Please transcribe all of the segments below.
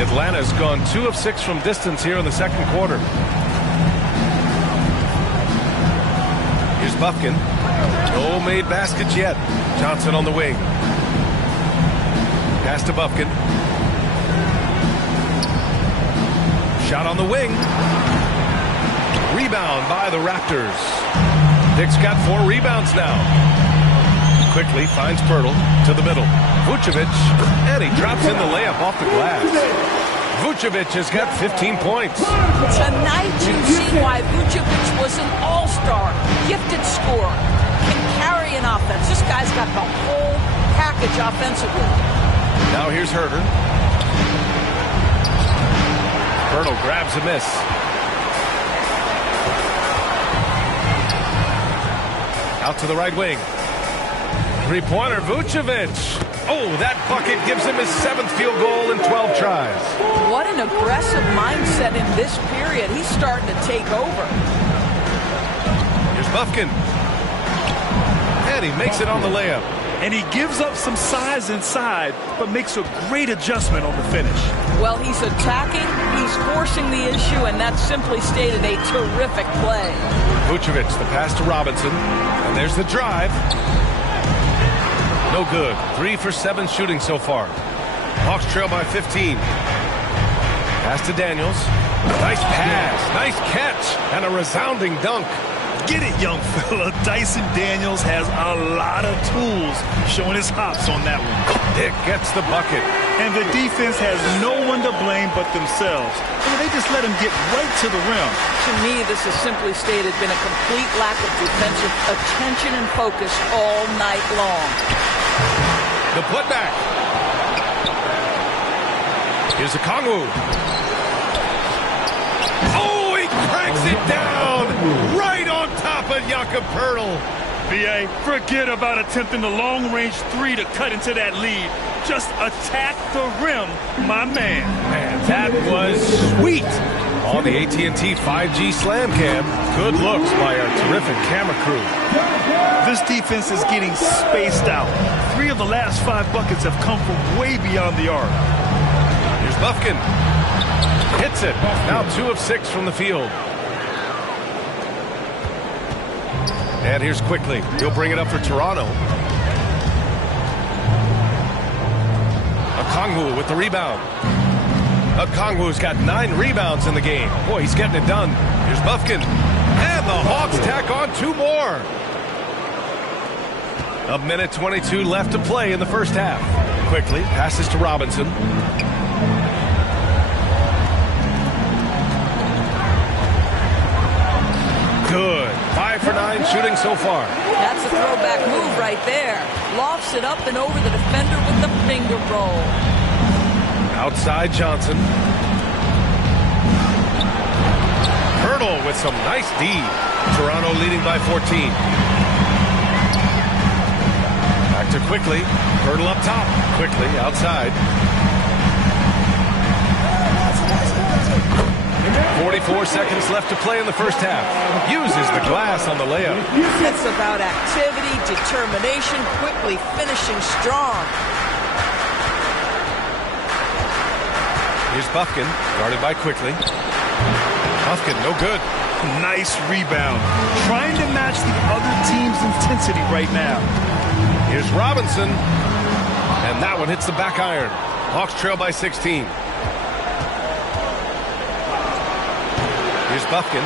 Atlanta's gone 2 of 6 from distance here in the second quarter. Here's Buffkin. No made baskets yet. Johnson on the wing. Pass to Buffkin. Shot on the wing. Rebound by the Raptors. Dick's got 4 rebounds now. Quickly finds Pirtle to the middle. Vucevic, and he drops in the layup off the glass. Vucevic has got 15 points. Tonight you see why Vucevic was an all-star, gifted scorer, can carry an offense. This guy's got the whole package offensively. Now here's Herter. Pirtle grabs a miss. Out to the right wing. Three-pointer, Vucevic. Oh, that bucket gives him his 7th field goal in 12 tries. What an aggressive mindset in this period. He's starting to take over. Here's Buffkin. And he makes it on the layup. And he gives up some size inside, but makes a great adjustment on the finish. Well, he's attacking, he's forcing the issue, and that's simply stated a terrific play. Vucevic, the pass to Robinson. And there's the drive. No good. 3 for 7 shooting so far. Hawks trail by 15. Pass to Daniels. Nice pass. Nice catch. And a resounding dunk. Get it, young fella. Dyson Daniels has a lot of tools, showing his hops on that one. Dick gets the bucket. And the defense has no one to blame but themselves. They just let him get right to the rim. To me, this has simply stated been a complete lack of defensive attention and focus all night long. The putback. Here's a Kongwu. Oh, he cracks it down right on top of Jakob Pirtle. B.A., forget about attempting the long-range 3 to cut into that lead. Just attack the rim, my man. Man, that was sweet. On the AT&T 5G Slam Cam. Good looks by our terrific camera crew. This defense is getting spaced out. 3 of the last 5 buckets have come from way beyond the arc. Here's Buffkin. Hits it. Now 2 of 6 from the field. And here's Quickly. He'll bring it up for Toronto. Okongwu with the rebound. Okongwu's got 9 rebounds in the game. Boy, he's getting it done. Here's Buffkin. And the Hawks tack on 2 more. 1:22 left to play in the first half. Quickly passes to Robinson. Good. 5 for 9 shooting so far. That's a throwback move right there. Lofts it up and over the defender with the finger roll. Outside Johnson. Pirtle with some nice D. Toronto leading by 14. Back to Quickly. Pirtle up top. Quickly outside. 44 seconds left to play in the first half. Uses the glass on the layup. It's about activity, determination, Quickly finishing strong. Here's Buffkin, guarded by Quickly. Buffkin, no good. Nice rebound. Trying to match the other team's intensity right now. Here's Robinson. And that one hits the back iron. Hawks trail by 16. Here's Buffkin.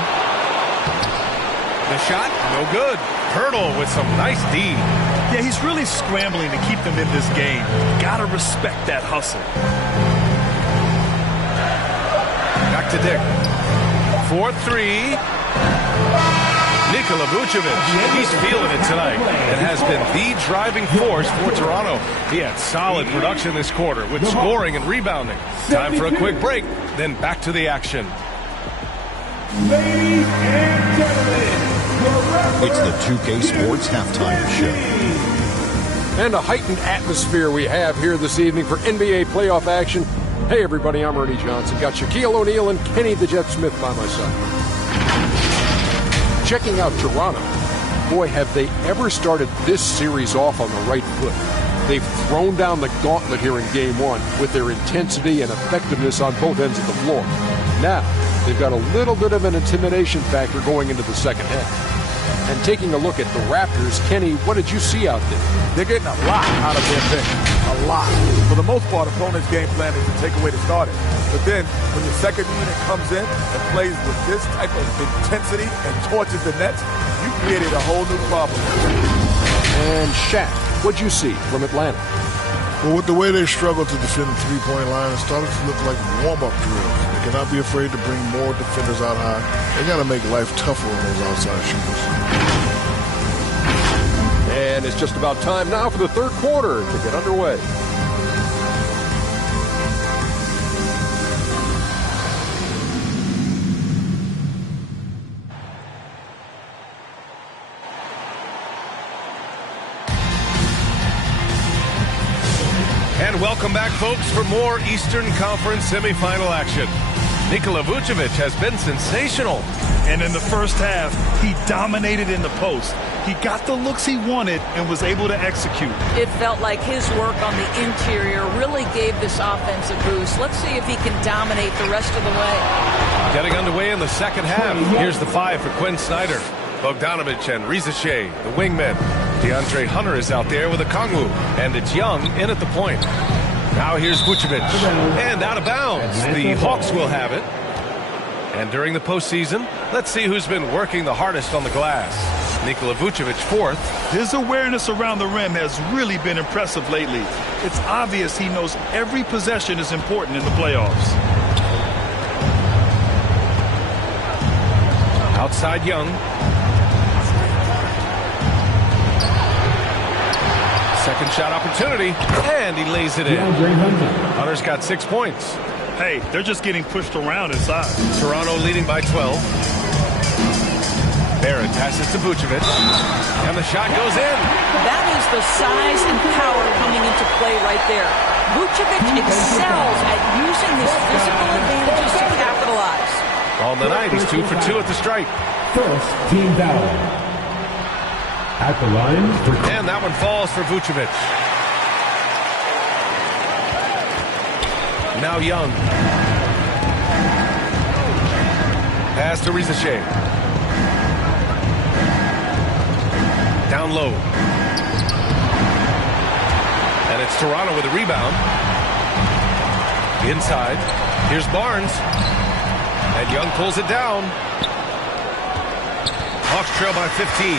The shot, no good. Pirtle with some nice D. Yeah, he's really scrambling to keep them in this game. Gotta respect that hustle. Back to Dick. 4-3. Nikola Vucevic. He's feeling it tonight and has been the driving force for Toronto. He had solid production this quarter with scoring and rebounding. Time for a quick break, then back to the action. Ladies and gentlemen, it's the 2K Sports Halftime Show. And a heightened atmosphere we have here this evening for NBA playoff action. Hey everybody, I'm Ernie Johnson. Got Shaquille O'Neal and Kenny the Jet Smith by my side. Checking out Toronto. Boy, have they ever started this series off on the right foot. They've thrown down the gauntlet here in Game 1 with their intensity and effectiveness on both ends of the floor. Now, they've got a little bit of an intimidation factor going into the second half. And taking a look at the Raptors, Kenny, what did you see out there? They're getting a lot out of their bench. A lot. For the most part, opponent's game plan is to take away the starters. But then, when your second unit comes in and plays with this type of intensity and torches the Nets, you created a whole new problem. And Shaq, what'd you see from Atlanta? Well, with the way they struggle to defend the three-point line, it started to look like warm-up drills. They cannot be afraid to bring more defenders out high. They got to make life tougher on those outside shooters. And it's just about time now for the third quarter to get underway. And welcome back, folks, for more Eastern Conference semifinal action. Nikola Vucevic has been sensational. And in the first half, he dominated in the post. He got the looks he wanted and was able to execute. It felt like his work on the interior really gave this offense a boost. Let's see if he can dominate the rest of the way. Getting underway in the second half. Here's the five for Quinn Snyder. Bogdanovic and Reza Shea, the wingmen. DeAndre Hunter is out there with a Kongwu, and it's Young in at the point. Now here's Vucevic, and out of bounds. The Hawks will have it. And during the postseason, let's see who's been working the hardest on the glass. Nikola Vucevic, fourth. His awareness around the rim has really been impressive lately. It's obvious he knows every possession is important in the playoffs. Outside Young. Second shot opportunity, and he lays it in. Hunter's got 6 points. Hey, they're just getting pushed around inside. Toronto leading by 12. Barrett passes to Vucevic, and the shot goes in. That is the size and power coming into play right there. Vucevic excels at using his physical advantages to capitalize. On the night, he's 2 for 2 at the stripe. First team foul. At the line. And that one falls for Vucevic. Now Young. Pass to Reza Shea. Down low. And it's Toronto with a rebound. Inside. Here's Barnes. And Young pulls it down. Hawks trail by 15.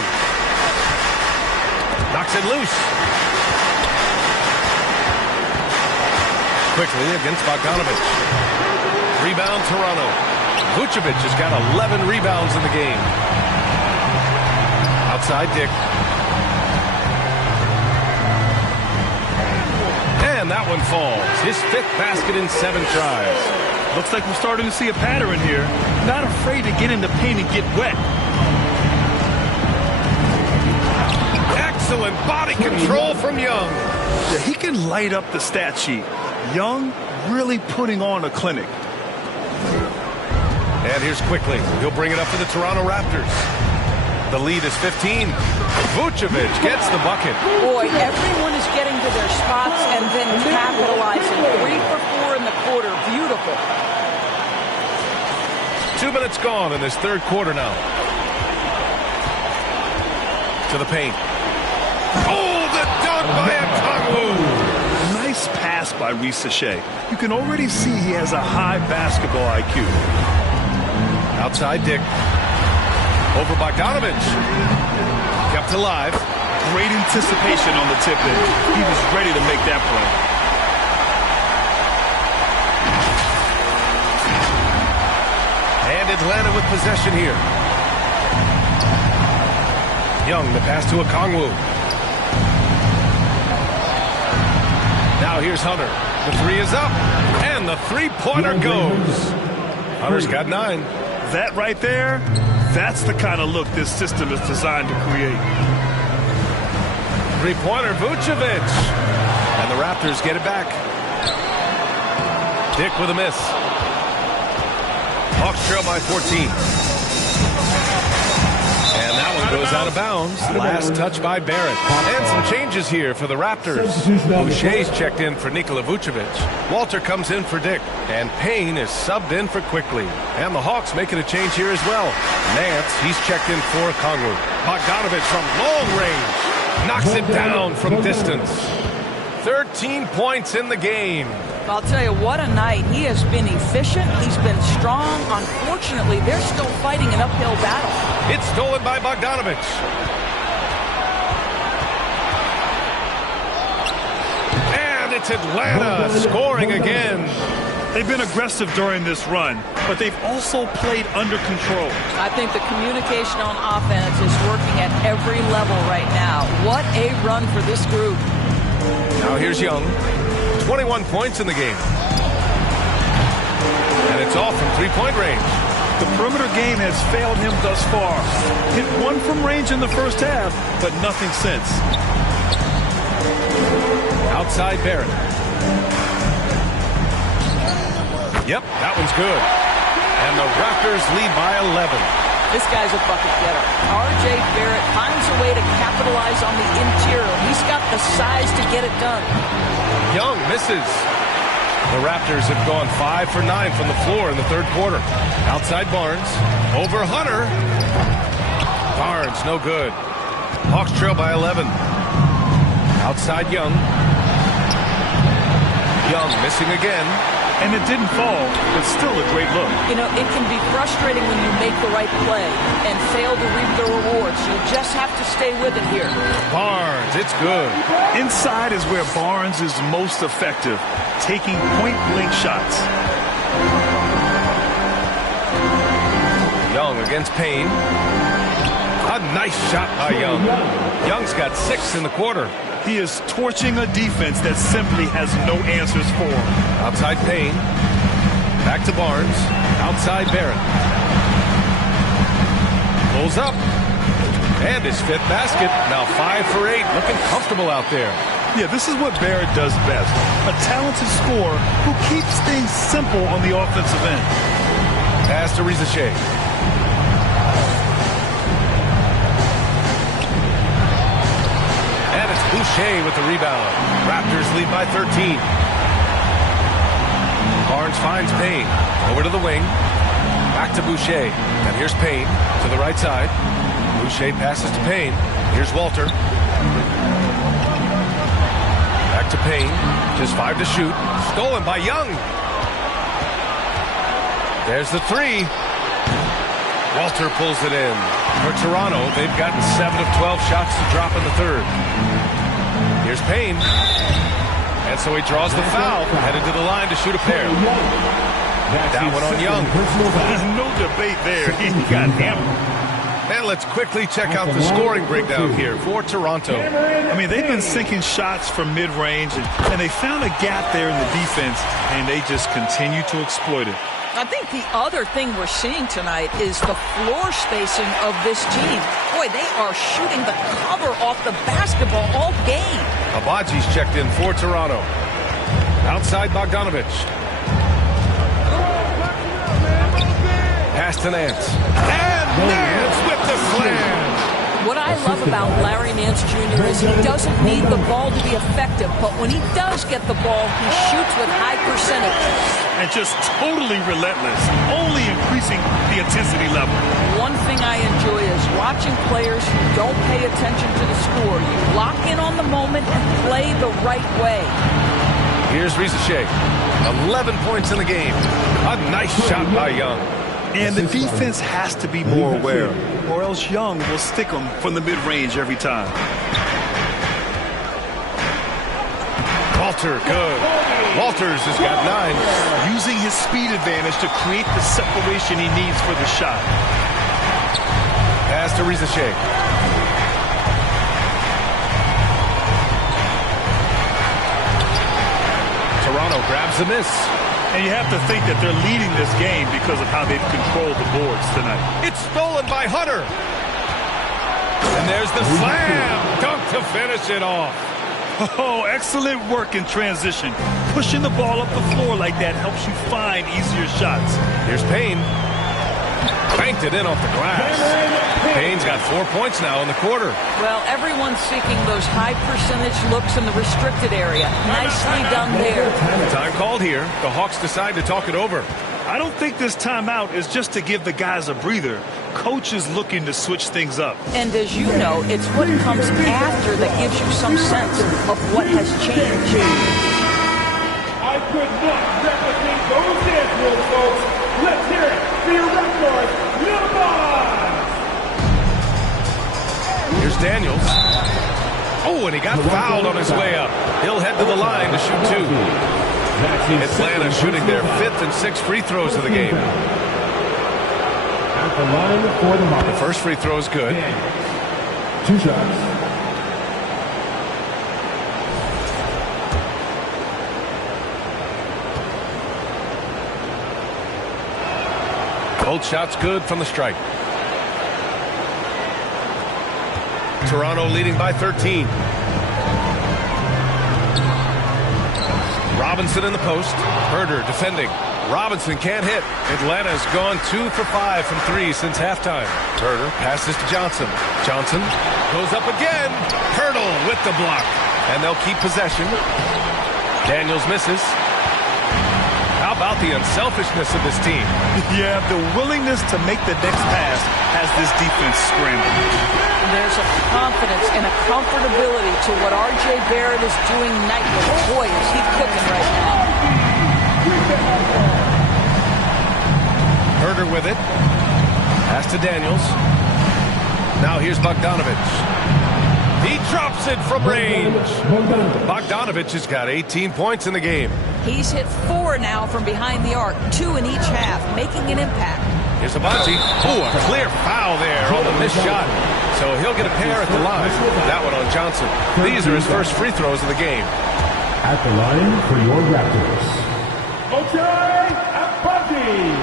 Knocks it loose. Quickly against Bogdanovic. Rebound Toronto. Vucevic has got 11 rebounds in the game. Outside Dick. And that one falls. His 5th basket in 7 tries. Looks like we're starting to see a pattern here. Not afraid to get in the paint and get wet. Excellent body control from Young. Yeah, he can light up the stat sheet. Young really putting on a clinic. And here's Quickly. He'll bring it up for the Toronto Raptors. The lead is 15. Vucevic gets the bucket. Boy, everyone is getting to their spots and then capitalizing. 3 for 4 in the quarter. Beautiful. 2 minutes gone in this third quarter now. To the paint. Oh, the dunk by Kongwu. Nice pass by Reza Shea. You can already see he has a high basketball IQ. Outside Dick. Over Bogdanovic. Kept alive. Great anticipation on the tip-in. He was ready to make that play. And Atlanta with possession here. Young, the pass to Kongwu. Now here's Hunter. The 3 is up. And the 3-pointer goes. Hunter's got 9. That right there, that's the kind of look this system is designed to create. 3-pointer, Vucevic. And the Raptors get it back. Dick with a miss. Hawks trail by 14. And And that one goes out of bounds. Last touch by Barrett. And some changes here for the Raptors. Boucher's checked in for Nikola Vucevic. Walter comes in for Dick. And Payne is subbed in for Quickly. And the Hawks making a change here as well. Nance, he's checked in for Kongwu. Bogdanovic from long range. Knocks it down from distance. 13 points in the game. I'll tell you, what a night. He has been efficient. He's been strong. Unfortunately, they're still fighting an uphill battle. It's stolen by Bogdanovic. And it's Atlanta scoring again. They've been aggressive during this run, but they've also played under control. I think the communication on offense is working at every level right now. What a run for this group. Now here's Young. 21 points in the game. And it's all from three-point range. The perimeter game has failed him thus far. Hit one from range in the first half, but nothing since. Outside Barrett. Yep, that one's good. And the Raptors lead by 11. This guy's a bucket getter. R.J. Barrett finds a way to capitalize on the interior. He's got the size to get it done. Young misses. The Raptors have gone 5 for 9 from the floor in the third quarter. Outside Barnes. Over Hunter. Barnes, no good. Hawks trail by 11. Outside Young. Young missing again. And it didn't fall, but still a great look. You know, it can be frustrating when you make the right play and fail to reap the rewards. You just have to stay with it here. Barnes, it's good. Inside is where Barnes is most effective, taking point-blank shots. Young against Payne. A nice shot by Young. Young's got 6 in the quarter. He is torching a defense that simply has no answers for him. Outside Payne. Back to Barnes. Outside Barrett. Pulls up. And his 5th basket. Now 5 for 8. Looking comfortable out there. Yeah, this is what Barrett does best. A talented scorer who keeps things simple on the offensive end. Pass to Rizachet. And it's Boucher with the rebound. Raptors lead by 13. Barnes finds Payne. Over to the wing. Back to Boucher. And here's Payne to the right side. Boucher passes to Payne. Here's Walter. Back to Payne. Just 5 to shoot. Stolen by Young. There's the 3. Walter pulls it in. For Toronto, they've gotten 7 of 12 shots to drop in the third. Here's Payne. And so he draws the foul, headed to the line to shoot a pair. That one on Young. No debate there. He got hammered. And let's quickly check out the scoring breakdown here for Toronto. I mean, they've been sinking shots from mid-range, and they found a gap there in the defense, and they just continue to exploit it. I think the other thing we're seeing tonight is the floor spacing of this team. Boy, they are shooting the cover off the basketball all game. Abaji's checked in for Toronto. Outside Bogdanovic. Pass to Nance. And Nance with the slam. What I love about Larry Nance Jr. is he doesn't need the ball to be effective, but when he does get the ball, he shoots with high percentage. And just totally relentless, only increasing the intensity level. One thing I enjoy is watching players who don't pay attention to the score. You lock in on the moment and play the right way. Here's Rizachet. 11 points in the game. A nice shot by Young. And the defense has to be more aware, or else Young will stick them from the mid-range every time. Walter, good. Walters has got 9. Using his speed advantage to create the separation he needs for the shot. Pass to Rizachet. Toronto grabs the miss. And you have to think that they're leading this game because of how they've controlled the boards tonight. It's stolen by Hunter. And there's the slam. Dunk to finish it off. Oh, excellent work in transition. Pushing the ball up the floor like that helps you find easier shots. Here's Payne. Banked it in off the glass. Payne's got 4 points now in the quarter. Well, everyone's seeking those high percentage looks in the restricted area. Nicely done there. Time called here. The Hawks decide to talk it over. I don't think this timeout is just to give the guys a breather. Coach is looking to switch things up. And as you know, it's what comes after that gives you some sense of what has changed. I could not replicate those dance moves, folks. Let's hear it for your Raptors. Here's Daniels. Oh, and he got fouled on his way up. He'll head to the line to shoot 2. Atlanta shooting their 5th and 6th free throws of the game. At the line for the Hawks. The first free throw is good. 2 shots. Both shots good from the stripe. Toronto leading by 13. Robinson in the post. Herder defending. Robinson can't hit. Atlanta's gone 2 for 5 from 3 since halftime. Herder passes to Johnson. Johnson goes up again. Hurdle with the block. And they'll keep possession. Daniels misses. How about the unselfishness of this team? Yeah, the willingness to make the next pass has this defense scrambling. There's a confidence and a comfortability to what R.J. Barrett is doing nightly. Boy, is he cooking right now. Herder with it. Pass to Daniels. Now here's Bogdanovich. He drops it from range. Bogdanovich has got 18 points in the game. He's hit 4 now from behind the arc, 2 in each half, making an impact. Here's Abaji. Oh, a clear foul there on the missed shot. So he'll get a pair at the line. That one on Johnson. These are his first free throws of the game. At the line for your Raptors. Abaji.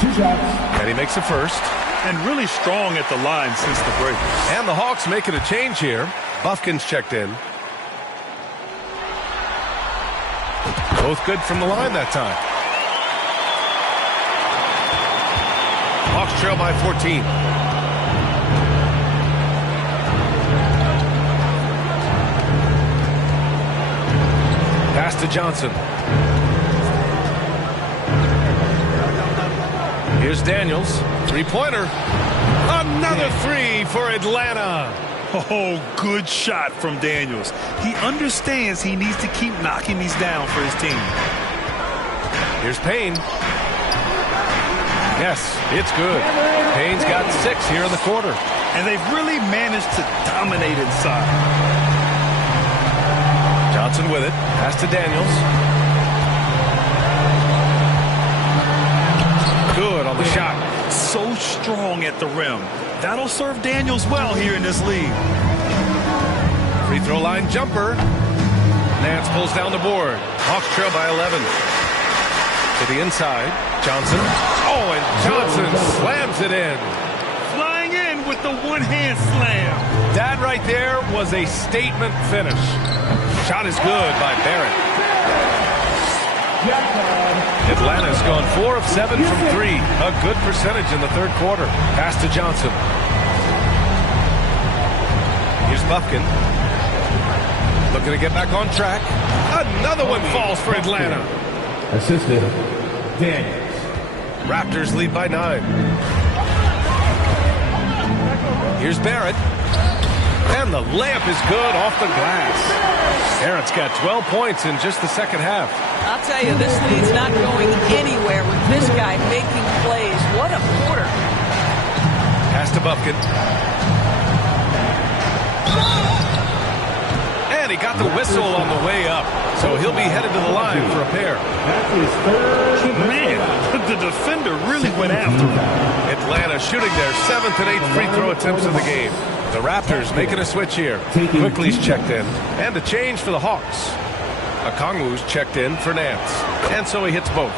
2 shots. And he makes the first. And really strong at the line since the break. And the Hawks making a change here. Bufkin's checked in. Both good from the line that time. Hawks trail by 14. Pass to Johnson. Here's Daniels. 3-pointer. Another 3 for Atlanta. Oh, good shot from Daniels. He understands he needs to keep knocking these down for his team. Here's Payne. Yes, it's good. Payne's got 6 here in the quarter. And they've really managed to dominate inside. Johnson with it. Pass to Daniels. Good on the shot. So strong at the rim. That'll serve Daniels well here in this league. Free throw line jumper. Nance pulls down the board. Hawks trail by 11. To the inside. Johnson. Oh, and Johnson slams it in. Flying in with the one-hand slam. That right there was a statement finish. Shot is good by Barrett. Atlanta's gone 4 of 7 from 3. A good percentage in the third quarter. Pass to Johnson. Here's Bufkin. Looking to get back on track. Another one falls for Atlanta. Assisted Daniels. Raptors lead by 9. Here's Barrett. And the layup is good off the glass. Barrett's got 12 points in just the second half. I'll tell you, this lead's not going anywhere with this guy making plays. What a quarter. Pass to Bufkin. And he got the whistle on the way up. So he'll be headed to the line for a pair. Man, the defender really went after him. Atlanta shooting their 7th and 8th free throw attempts of the game. The Raptors making a switch here. Quickly's checked in. And a change for the Hawks. Okongwu's checked in for Nance. And so he hits both.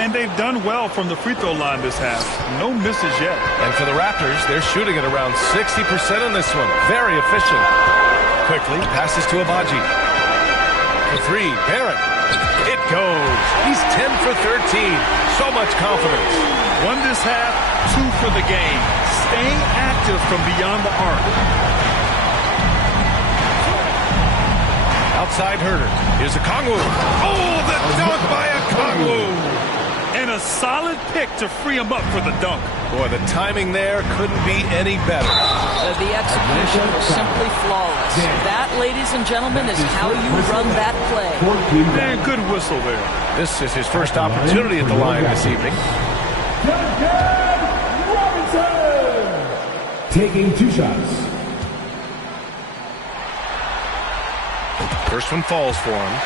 And they've done well from the free throw line this half. No misses yet. And for the Raptors, they're shooting at around 60% in this one. Very efficient. Quickly passes to Abaji. For 3, Barrett. It goes. He's 10 for 13. So much confidence. Won this half, 2 for the game. Staying active from beyond the arc. Outside Herter. Here's Okongwu. Oh, the dunk by Okongwu. And a solid pick to free him up for the dunk. Boy, the timing there couldn't be any better. The execution was simply flawless. That, ladies and gentlemen, is how you run that play. Man, good whistle there. This is his first opportunity at the line this evening. Taking 2 shots. First one falls for him.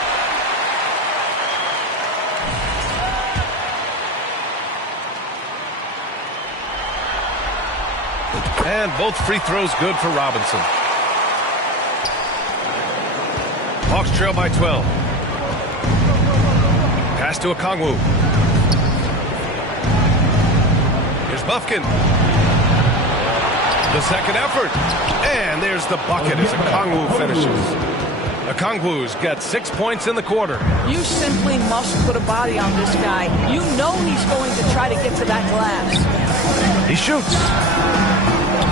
And both free throws good for Robinson. Hawks trail by 12. Pass to Okongwu. Here's Bufkin. The second effort. And there's the bucket as Okongwu finishes. Okongwu's got 6 points in the quarter. You simply must put a body on this guy. You know he's going to try to get to that glass. He shoots.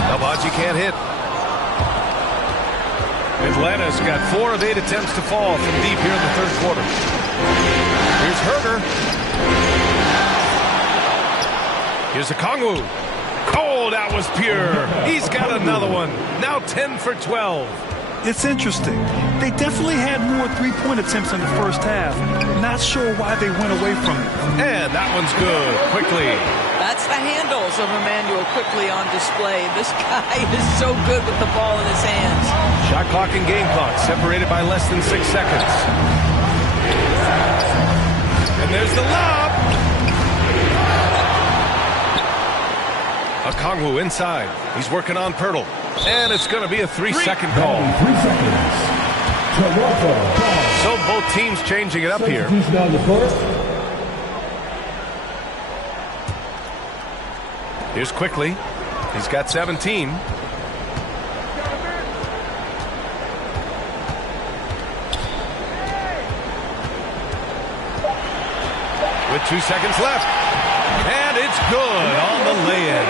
Albaji can't hit. Atlanta's got 4 of 8 attempts to fall from deep here in the third quarter. Here's Herter. Here's Okongwu. Oh, that was pure. He's got another one. Now 10 for 12. It's interesting. They definitely had more three-point attempts in the first half. Not sure why they went away from it. And that one's good. Quickly. That's the handles of Emmanuel Quickly on display. This guy is so good with the ball in his hands. Shot clock and game clock separated by less than 6 seconds. And there's the lob. Okongwu inside. He's working on Pirtle. And it's going to be a 3-second call. 3 seconds. Toronto. So both teams changing it up here. Down the court. Here's Quickly. He's got 17. With 2 seconds left. And it's good on the lay-in.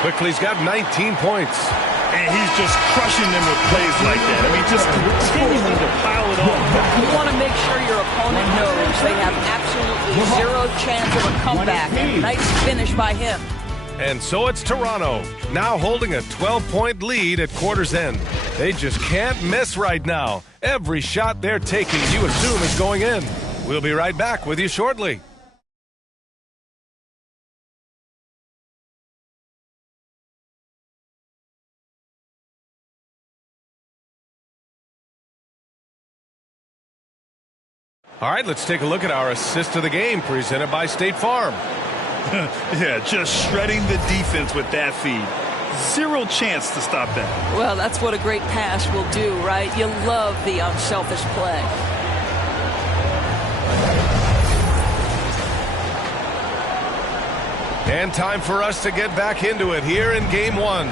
Quickly's got 19 points. And he's just crushing them with plays like that. I mean, just continuing to pile it on. You want to make sure your opponent knows they have absolutely 0 chance of a comeback. Nice finish by him. And so it's Toronto, now holding a 12-point lead at quarter's end. They just can't miss right now. Every shot they're taking, you assume, is going in. We'll be right back with you shortly. All right, let's take a look at our assist of the game presented by State Farm. Yeah, just shredding the defense with that feed. 0 chance to stop that. Well, that's what a great pass will do, right? You love the unselfish play. And time for us to get back into it here in Game 1.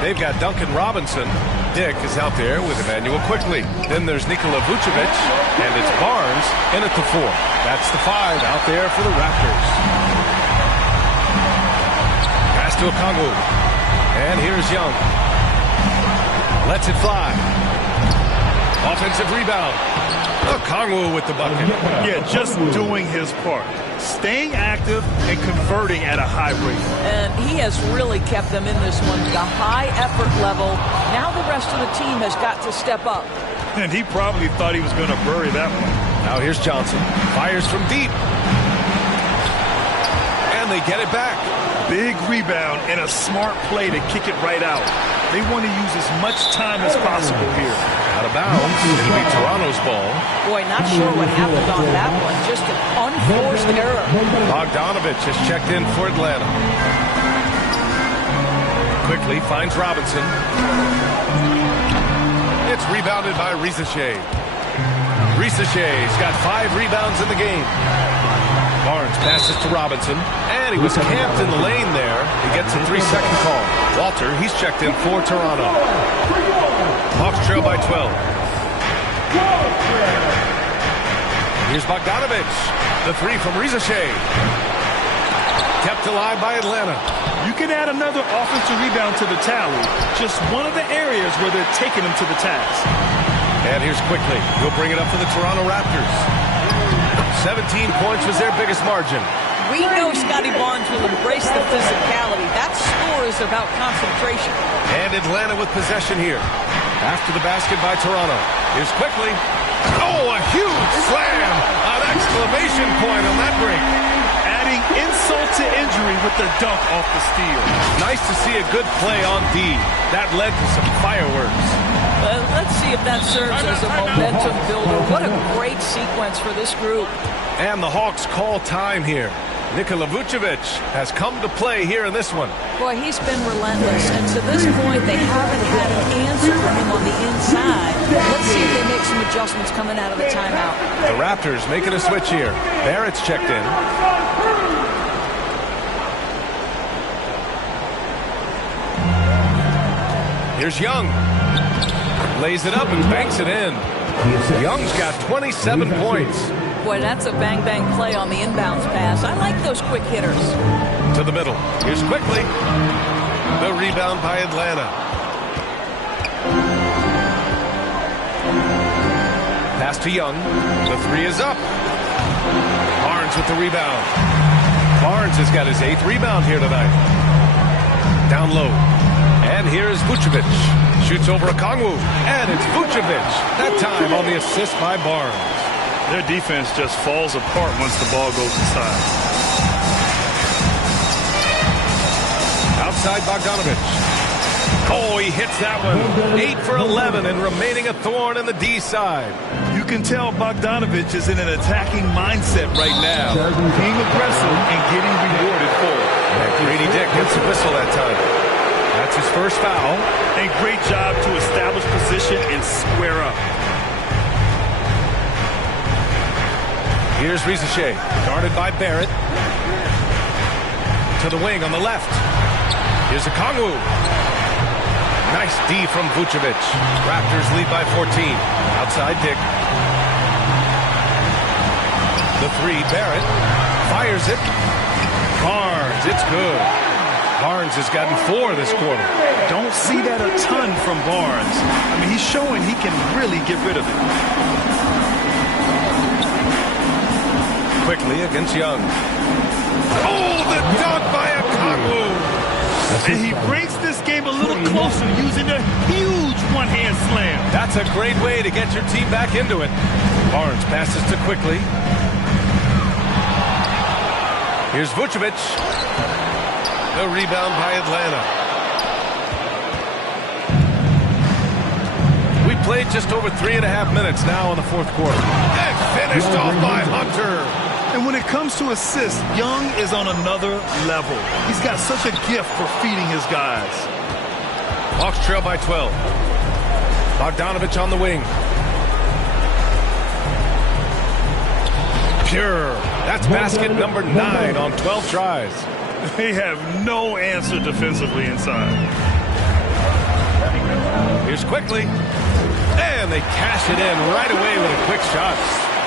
They've got Duncan Robinson. Dick is out there with Emmanuel Quickly. Then there's Nikola Vucevic, and it's Barnes in at the 4. That's the 5 out there for the Raptors. Pass to Okongwu. And here's Young. Lets it fly. Offensive rebound. Okongwu with the bucket. Yeah, just doing his part. Staying active and converting at a high rate. And he has really kept them in this one. The high effort level. Now the rest of the team has got to step up. And he probably thought he was going to bury that one. Now here's Johnson. Fires from deep. And they get it back. Big rebound and a smart play to kick it right out. They want to use as much time as possible here. Out of bounds. It'll be Toronto's ball. Boy, not sure what happened on that one. Just an unforced error. Bogdanovich has checked in for Atlanta. Quickly finds Robinson. It's rebounded by Risacher. Risacher's got 5 rebounds in the game. Barnes passes to Robinson, and he was camped in the lane there. He gets a 3-second call. Walter, he's checked in for Toronto. Hawks trail by 12. Here's Bogdanovich. The three from Rizashay. Kept alive by Atlanta. You can add another offensive rebound to the tally. Just one of the areas where they're taking them to the task. And here's Quickly. He'll bring it up for the Toronto Raptors. 17 points was their biggest margin. We know Scotty Barnes will embrace the physicality. That score is about concentration. And Atlanta with possession here. After the basket by Toronto. Here's Quickly. Oh, a huge slam! An exclamation point on that break. Adding insult to injury with the dunk off the steal. Nice to see a good play on D. That led to some fireworks. Let's see if that serves as a momentum builder. What a great sequence for this group. And the Hawks call time here. Nikola Vucevic has come to play here in this one. Boy, he's been relentless, and to this point, they haven't had an answer for him on the inside. Let's see if they make some adjustments coming out of the timeout. The Raptors making a switch here. Barrett's checked in. Here's Young. Lays it up and banks it in. Young's got 27 points. Boy, that's a bang-bang play on the inbounds pass. I like those quick hitters. To the middle. Here's Quickly. The rebound by Atlanta. Pass to Young. The three is up. Barnes with the rebound. Barnes has got his 8th rebound here tonight. Down low. And here's Vucevic. Shoots over Okongwu. And it's Vucevic. That time on the assist by Barnes. Their defense just falls apart once the ball goes inside. Outside Bogdanovich. Oh, he hits that one. 8 for 11 and remaining a thorn in the D side. You can tell Bogdanovich is in an attacking mindset right now. Being aggressive and getting rewarded for it. And Grady Dick gets a whistle that time. That's his first foul. A great job to establish position and square up. Here's Rizashay, guarded by Barrett. To the wing on the left. Here's Okongwu. Nice D from Vucevic. Raptors lead by 14. Outside Dick. The three, Barrett. Fires it. Barnes, it's good. Barnes has gotten 4 this quarter. Don't see that a ton from Barnes. I mean, he's showing he can really get rid of it. Quickly against Young. Oh, the dunk by Okongwu. And he brings this game a little closer using a huge one-hand slam. That's a great way to get your team back into it. Barnes passes to Quickly. Here's Vucevic. The rebound by Atlanta. We played just over 3.5 minutes now in the fourth quarter. And finished off by Hunter. And when it comes to assists, Young is on another level. He's got such a gift for feeding his guys. Hawks trail by 12. Bogdanovich on the wing. Pure. That's basket number 9 on 12 tries. They have no answer defensively inside. Here's Quickly. And they cash it in right away with a quick shot.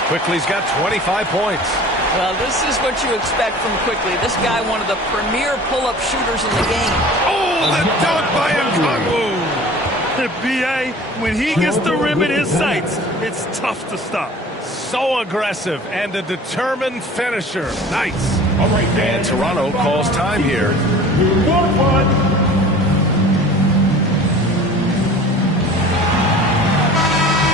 Quickly's got 25 points. Well, this is what you expect from Quickly. This guy, one of the premier pull-up shooters in the game. Oh, the dunk by Okongwu. B.A., when he gets the rim in his sights, it's tough to stop. So aggressive and a determined finisher. Nice. All right, and Toronto calls time here. All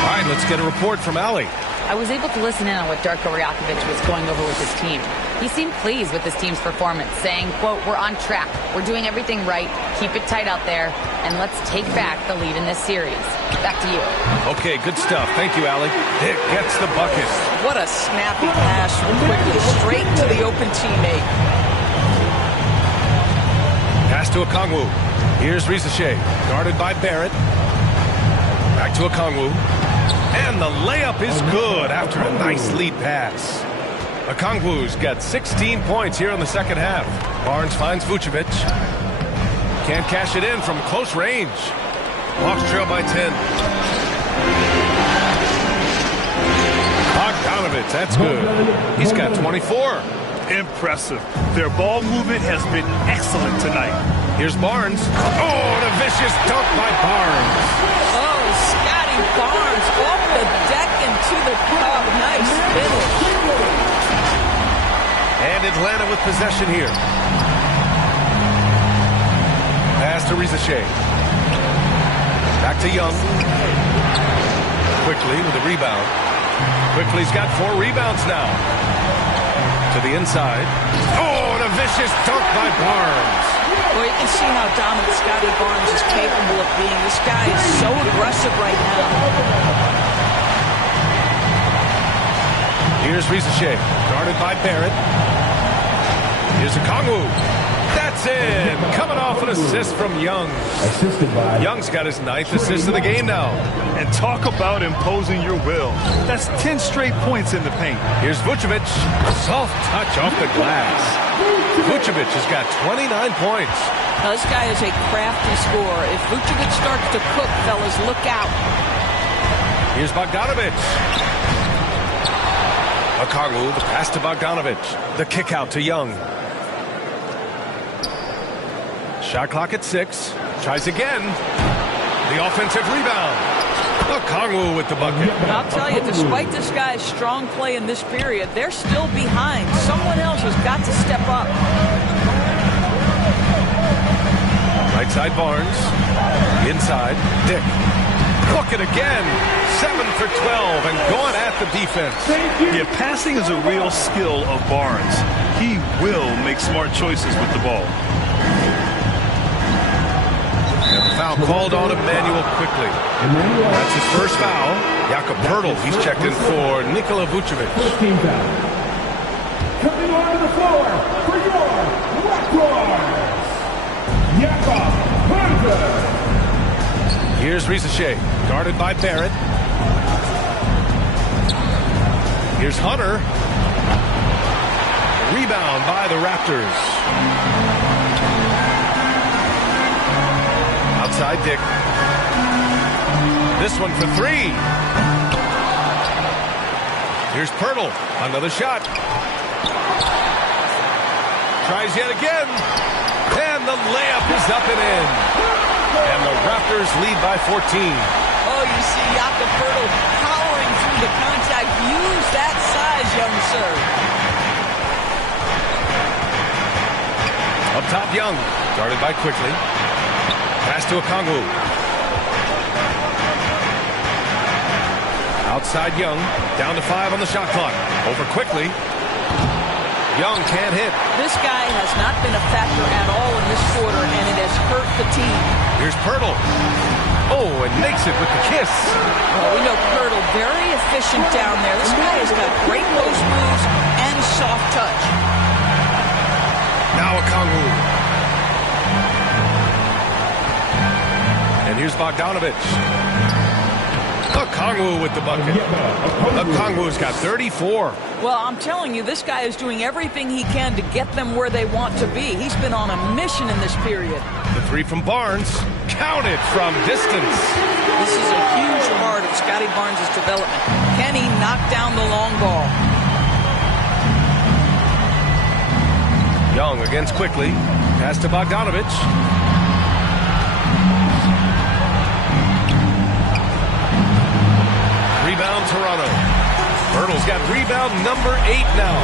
right, let's get a report from Allie. I was able to listen in on what Darko Rajakovic was going over with his team. He seemed pleased with his team's performance, saying, quote, "We're on track. We're doing everything right. Keep it tight out there, and let's take back the lead in this series." Back to you. Okay, good stuff. Thank you, Allie. Dick gets the bucket. What a snappy pass from Quickly, straight to the open teammate. Pass to Okongwu. Here's Rizashay, guarded by Barrett. Back to Okongwu. And the layup is good after a nice lead pass. Okongwu's got 16 points here in the second half. Barnes finds Vucevic. Can't cash it in from close range. Hawks trail by 10. Bogdanovich, that's good. He's got 24. Impressive. Their ball movement has been excellent tonight. Here's Barnes. Oh, and a vicious dunk by Barnes. Oh, Scotty Barnes off the deck into the cup. Nice finish. And Atlanta with possession here. Pass to Rizachet. Back to Young. Quickly with a rebound. Quickly's got 4 rebounds now. To the inside. Oh, and a vicious dunk by Barnes. Well, you can see how dominant Scotty Barnes is capable of being. This guy is so aggressive right now. Here's Rizachet, guarded by Barrett. Here's Okongwu. That's in. Coming off an assist from Young. Assisted by Young's got his 9th assist of the game now. And talk about imposing your will. That's 10 straight points in the paint. Here's Vucevic. Soft touch off the glass. Vucevic has got 29 points. Now, this guy is a crafty scorer. If Vucevic starts to cook, fellas, look out. Here's Bogdanovich. Okongwu, the pass to Bogdanovich. The kick out to Young. Shot clock at 6. Tries again. The offensive rebound. Okongwu with the bucket. I'll tell you, despite this guy's strong play in this period, they're still behind. Someone else has got to step up. Right side Barnes. Inside Dick. Bucket again. 7 for 12 and going at the defense. Yeah, passing is a real skill of Barnes. He will make smart choices with the ball. And the foul called on Emmanuel Quickly. That's his first foul. Jakob Poeltl, he's checked in for Nikola Vucevic. Team foul. Coming onto the floor for your Raptors, Jakob Poeltl. Here's Rizachet, guarded by Barrett. Here's Hunter. Rebound by the Raptors. Outside Dick. This one for 3. Here's Poeltl. Another shot. Tries yet again. And the layup is up and in. And the Raptors lead by 14. Oh, you see Jakob Poeltl powering through the contact. Use that size, young sir. Up top, Young. Guarded by Quickly. Pass to Okongwu. Outside Young. Down to 5 on the shot clock. Over Quickly. Young can't hit. This guy has not been a factor at all in this quarter, and it has hurt the team. Here's Poeltl. Oh, and makes it with the kiss. Well, we know Poeltl very efficient down there. This guy has got great post moves and soft touch. Now Okongwu. And here's Bogdanovich. Okongwu with the bucket. Okongwu's got 34. Well, I'm telling you, this guy is doing everything he can to get them where they want to be. He's been on a mission in this period. The 3 from Barnes. Counted from distance. This is a huge part of Scotty Barnes' development. Can he knock down the long ball? Young against Quickly. Pass to Bogdanovich. Rebound Toronto. Poeltl's got rebound number 8 now.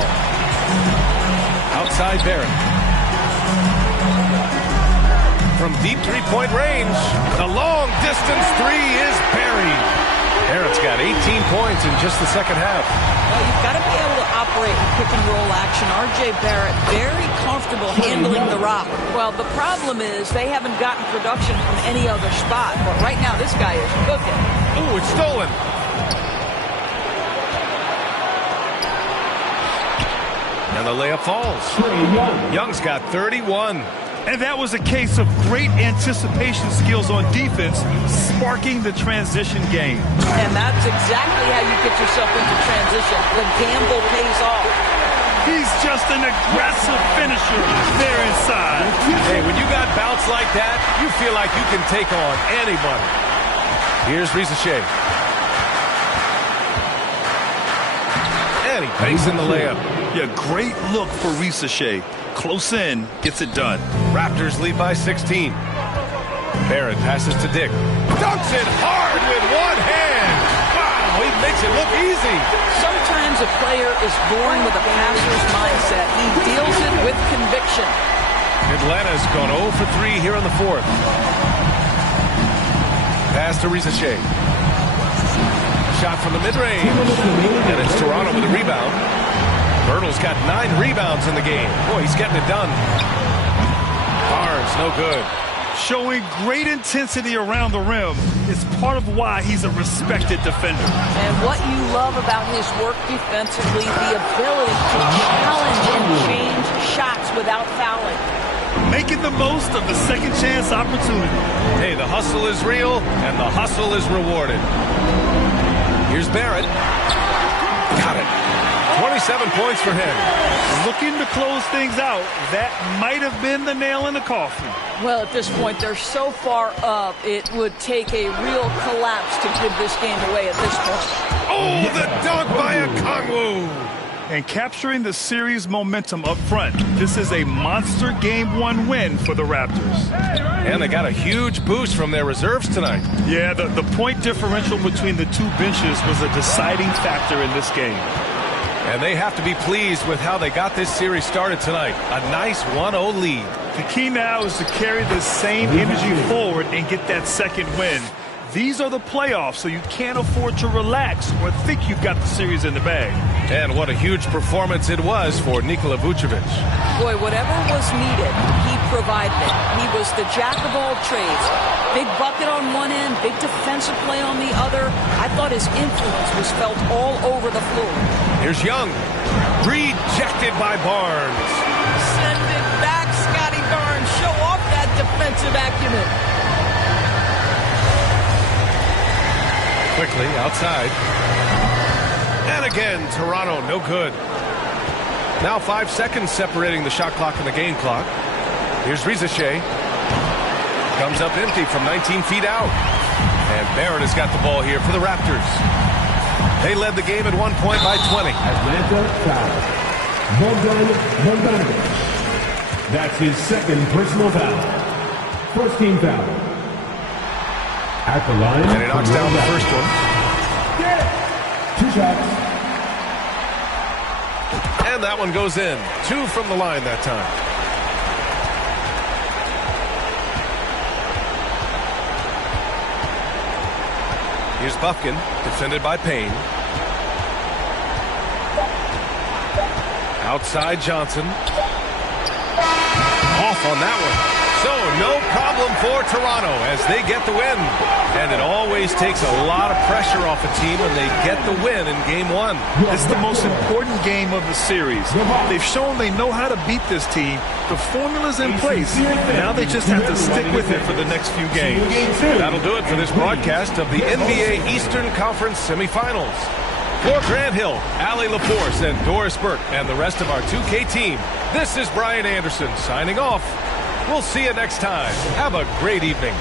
Outside Barrett. From deep three-point range, the long distance 3 is buried. Barrett's got 18 points in just the second half. Well, you've got to be able to operate in pick and roll action. R.J. Barrett very comfortable handling the rock. Well, the problem is they haven't gotten production from any other spot. But right now, this guy is cooking. Ooh, it's stolen. And the layup falls. Young's got 31. And that was a case of great anticipation skills on defense, sparking the transition game. And that's exactly how you get yourself into transition. The gamble pays off. He's just an aggressive finisher there inside. Hey, when you got bouts like that, you feel like you can take on anybody. Here's Rizachet. And he banks in the layup. Yeah, great look for Risache. Close in, gets it done. Raptors lead by 16. Barrett passes to Dick. Dunks it hard with one hand. Wow, he makes it look easy. Sometimes a player is born with a passer's mindset. He deals it with conviction. Atlanta's gone 0 for 3 here in the fourth. Pass to Risache. Shot from the mid-range. And it's Toronto with a rebound. Birtle's got 9 rebounds in the game. Boy, he's getting it done. Barnes, no good. Showing great intensity around the rim is part of why he's a respected defender. And what you love about his work defensively, the ability to challenge and change shots without fouling. Making the most of the second chance opportunity. Hey, the hustle is real, and the hustle is rewarded. Here's Barrett. Got it. 27 points for him. Looking to close things out. That might have been the nail in the coffin. Well, at this point, they're so far up, it would take a real collapse to give this game away at this point. Oh, the dunk by Okongwu. And capturing the series momentum up front. This is a monster Game 1 win for the Raptors. And they got a huge boost from their reserves tonight. Yeah, the point differential between the two benches was a deciding factor in this game. And they have to be pleased with how they got this series started tonight. A nice 1-0 lead. The key now is to carry this same energy forward and get that second win. These are the playoffs, so you can't afford to relax or think you've got the series in the bag. And what a huge performance it was for Nikola Vucevic. Boy, whatever was needed, he provided it. He was the jack of all trades. Big bucket on one end, big defensive play on the other. I thought his influence was felt all over the floor. Here's Young. Rejected by Barnes. Send it back, Scotty Barnes. Show off that defensive acumen. Quickly outside. And again, Toronto, no good. Now 5 seconds separating the shot clock and the game clock. Here's Risache. Comes up empty from 19 feet out. And Barrett has got the ball here for the Raptors. They led the game at 1 point by 20. Atlanta foul. Bogdan. That's his second personal foul. First team foul. At the line. And he knocks down the first one. 2 shots. And that one goes in. 2 from the line that time. Here's Buffkin, defended by Payne. Outside Johnson. Off on that one. So no problem for Toronto as they get the win. And it always takes a lot of pressure off a team when they get the win in Game 1. It's the most important game of the series. They've shown they know how to beat this team. The formula's in place. Now they just have to stick with it for the next few games. That'll do it for this broadcast of the NBA Eastern Conference semifinals. For Grant Hill, Allie LaForce, and Doris Burke, and the rest of our 2K team, this is Brian Anderson signing off. We'll see you next time. Have a great evening.